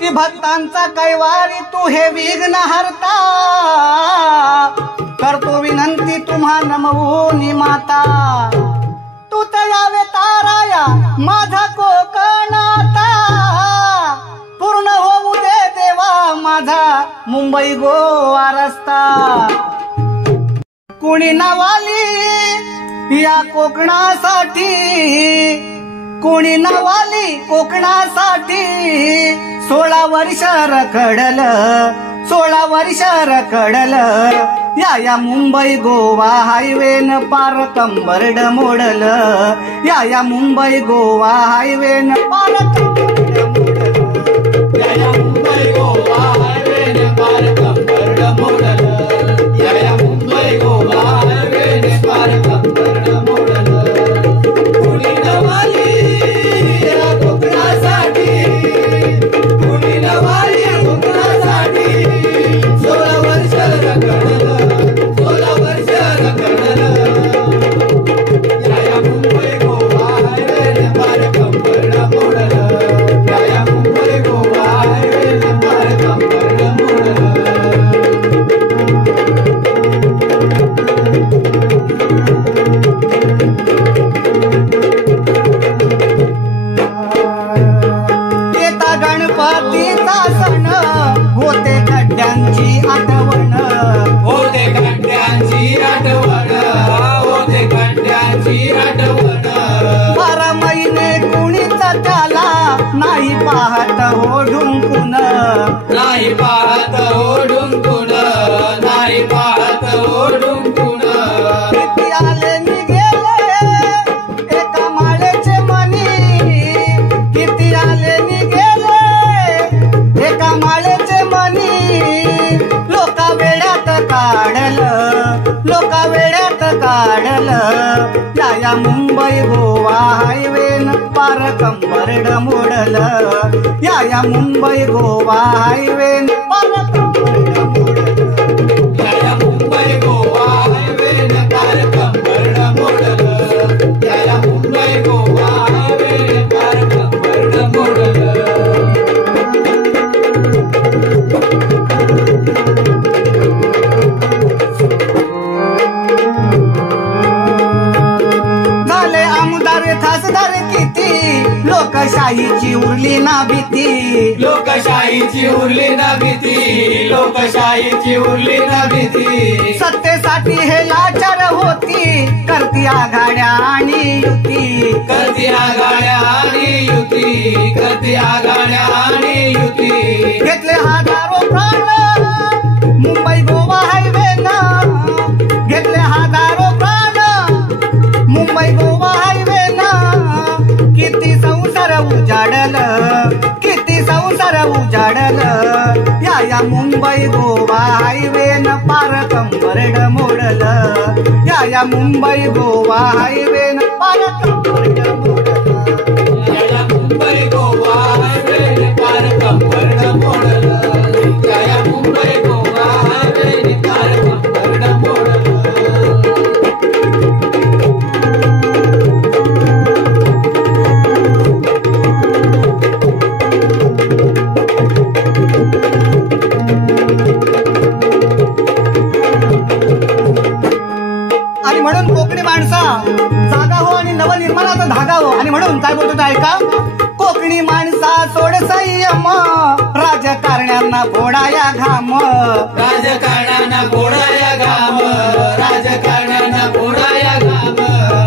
की भक्तांचा कैवारी तू हे विघ्न हरता, करतो विनंती तुम्हा नमवूनी माता। तू तयावे ताराया माझा कोकणाता, पूर्ण होऊ दे देवा माझा मुंबई गोवा रस्ता। कुणी नवाली या कोकणासाठी, कुणी नवाली कोकणासाठी, 16 वर्ष रखडल, 16 वर्ष रखडल, या मुंबई गोवा हायवेन पार कंबरड मोडल, या मुंबई गोवा हायवेन पार कंबरड मोडल, या मुंबई गोवा हायवेन पार कंबरड मोडल, या मुंबई गोवा हायवेन पार कंबरड मोडल। कुणी नवाली या कोकणासाठी, कुणी नवाली कोकणासाठी, 16 वर्ष रखडल, 16 वर्ष रखडल, या मुंबई गोवा हायवेन पार कंबरड मोडल, या मुंबई गोवा हायवेन पार कंबरड मोडल। येता गणपतीचा सण, होते खड्ड्यांची आठवण, होते खड्ड्यांची आठवण, होते खड्ड्यांची आठवण। 12 महिने कुणीच त्याला नाही पाहत हो ढुंकून, नाही पाहत हो ढुंकून, नाही पाहत हो ढुंकून। किती आले निघेले एका माळेचे मनी, किती आले निघेले एका माळेचे मनी। लोका वेड्यात काढल, लोका वेड्यात काढल, या मुंबई गोवा हायवेन पार कंबरड मोडल, या मुंबई गोवा हायवेन पार कंबरड मोडल, या मुंबई गोवा हायवेन पार कंबरड मोडल, या मुंबई गोवा हायवेन पार कंबरड मोडल। झाले आमदार खासदार किती, लोकशाहीची उरली ना भीती, लोकशाहीची उरली ना भीती, लोकशाहीची उरली ना भीती। सत्तेसाठी हे लाचार होती, करती आघाड्या आणि युती, करती आघाड्या आणि युती, करती आघाड्या आणि युती। घेतले हजारो प्राण मुंबई गोवा हायवेनं, घेतले हजारो प्राण मुंबई गोवा हायवेनं। किती संसार उजाडल, किती संसार उजाडल, या मुंबई गोवा हायवेनं पार कंबरड मोडल, या मुंबई गोवा हायवेनं पार कंबरड मोडल, या मुंबई गोवा हायवेनं पार कंबरड मोडल, या मुंबई गोवा हायवेनं पार कंबरड मोडल। आणि म्हणून कोकणी माणसा जागा हो आणि नवनिर्माणाचा धागा हो। आणि म्हणून काय बोलतो ऐका, कोकणी माणसा सोड संयम, राजकारण्यांना फोडाया घाम, राजकारण्यांना फोडाया घाम, राजकारण्यांना फोडाया घाम।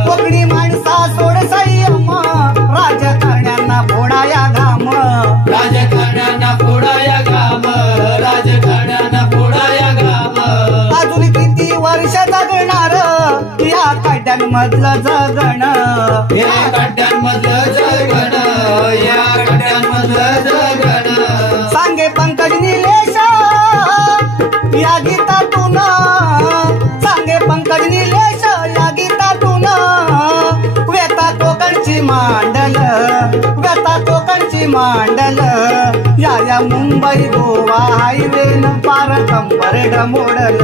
कोकणी माणसा सोड संयम, राजकारण्यांना फोडाया घाम, राजकारण्यांना फोडाया घाम, राजकारण्यांना फोडाया घाम। अजून किती वर्ष जगणार या खड्ड्यांमधलं जगण, या खड्ड्यांमधलं जगण, या खड्ड्यांमधलं जगण। सांगे पंकज निलेश या गीतातून, सांगे पंकज निलेश या गीतातून। व्यथा कोकणची मांडल, व्यथा कोकणची मांडल, या मुंबई गोवा हायवेनं पार कंबरड मोडल,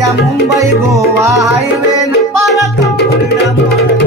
या मुंबई गोवा हायवेनं पार कंबरड मोडल।